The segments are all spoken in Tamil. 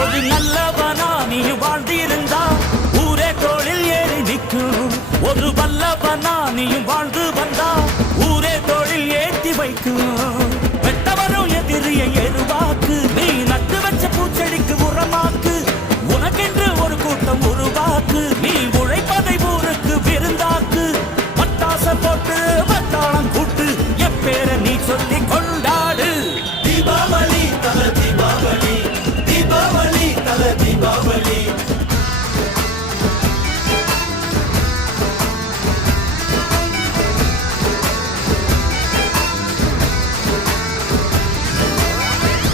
ஒரு நல்லவனா நீ வாழ்ந்திருந்தா ஊரே தோளில் ஏறி நிற்கும். ஒரு வல்லவனா நீயும் வாழ்ந்து வந்தா ஊரே தோளில் ஏற்றி வைக்கும். வெட்டவரும் எதிரிய எருவாக்கு, நீ நட்டு வச்ச பூச்செடிக்கு உரமாக்கு. உனக்கென்று ஒரு கூட்டம் உருவாக்கு, நீ உழைப்பதை ஊருக்கு விருந்தாக்கு. பட்டாச போட்டு வட்டாளம் கூட்டு, எப்பேர நீ சொல்லி கொண்டாடு. தீபாவளி தல தீபாவளி, தீபாவளி தல தீபாவளி.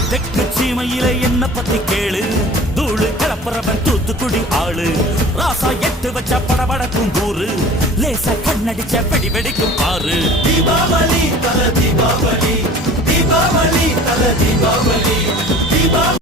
தெற்கு சீமையில என்ன பத்தி கேளு, தூளு கிளப்புறவன் தூத்துக்குடி ஆளு. ராசா எட்டு வச்ச படபடக்கும் ஊரு, லேசா கண்ணடிச்ச வெடி வெடிக்கும் பாரு. தீபாவளி தல தீபாவளி, தீபாவளி தல தீபாவளி, தீபாவளி